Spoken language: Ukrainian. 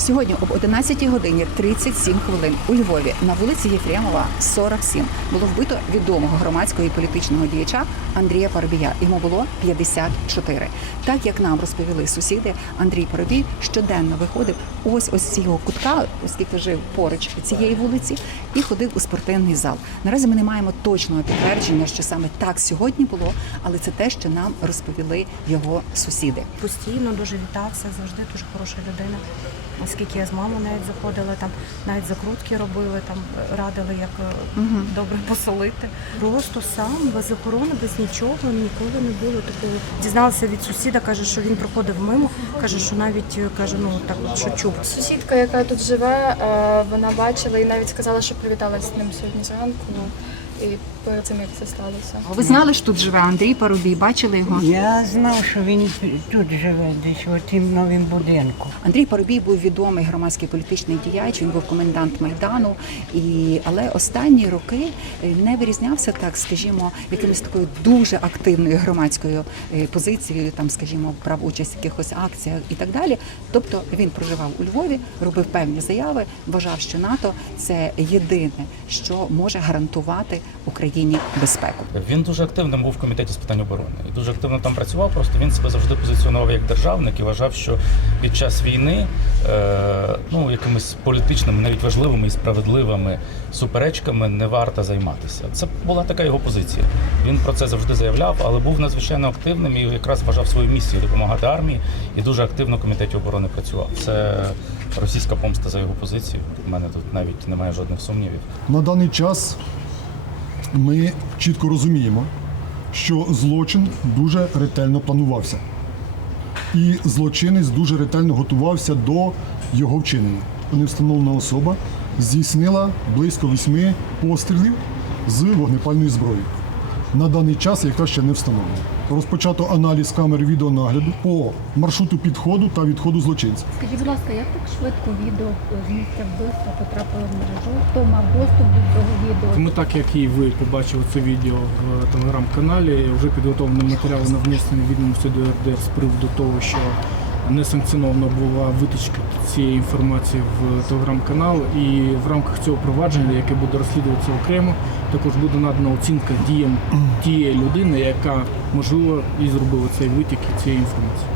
Сьогодні об 11 годині 37 хвилин у Львові на вулиці Єфремова, 47, було вбито відомого громадського і політичного діяча Андрія Парубія. Йому було 54. Так як нам розповіли сусіди, Андрій Парубій щоденно виходив ось ось з цього кутка, оскільки жив поруч цієї вулиці, і ходив у спортивний зал. Наразі ми не маємо точного підтвердження, що саме так сьогодні було, але це те, що нам розповіли його сусіди. постійно дуже вітався, завжди дуже хороша людина. Оскільки я з мамою навіть заходила, там навіть закрутки робили, там радили, як е, добре посолити. Просто сам без охорони, без нічого, ніколи не було такого. Дізналася від сусіда, каже, що він проходив мимо, каже, що навіть е, каже, ну так от, що чув. Сусідка, яка тут живе, е, вона бачила і навіть сказала, що привіталася з ним сьогодні зранку. І перед цим як це сталося. Ви знали, що тут живе Андрій Парубій? Бачили його? Я знав, що він тут живе, десь в тім новім будинку. Андрій Парубій був відомий громадський політичний діяч. Він був комендант майдану, і але останні роки не вирізнявся так, скажімо, якимось такою дуже активною громадською е, позицією, там, скажімо, брав участь в якихось акціях і так далі. Тобто він проживав у Львові, робив певні заяви, вважав, що НАТО це єдине, що може гарантувати Україні безпеку. Він дуже активним був в комітеті з питань оборони і дуже активно там працював. Просто він себе завжди позиціонував як державник і вважав, що під час війни е, ну якимись політичними, навіть важливими і справедливими суперечками не варто займатися. Це була така його позиція. Він про це завжди заявляв, але був надзвичайно активним і якраз вважав свою місію допомагати армії і дуже активно в комітеті оборони працював. Це російська помста за його позицію. У мене тут навіть немає жодних сумнівів. На даний час ми чітко розуміємо, що злочин дуже ретельно планувався. І злочинець дуже ретельно готувався до його вчинення. Невстановлена особа здійснила близько вісьми пострілів з вогнепальної зброї. На даний час яка ще не встановлена. Розпочато аналіз камер відеонагляду по маршруту підходу та відходу злочинця. Скажіть, будь ласка, як так швидко відео з місця вбивства потрапило в мережу? Хто мав доступ до цього відео? Ми так як і ви побачили це відео в телеграм-каналі, вже підготовлені матеріали на внесення відомості до РДР з приводу того, що несанкціонована була витичка цієї інформації в телеграм-канал. І в рамках цього провадження, яке буде розслідуватися окремо, також буде надана оцінка діям тієї людини, яка можливо і зробила цей витік цієї інформації.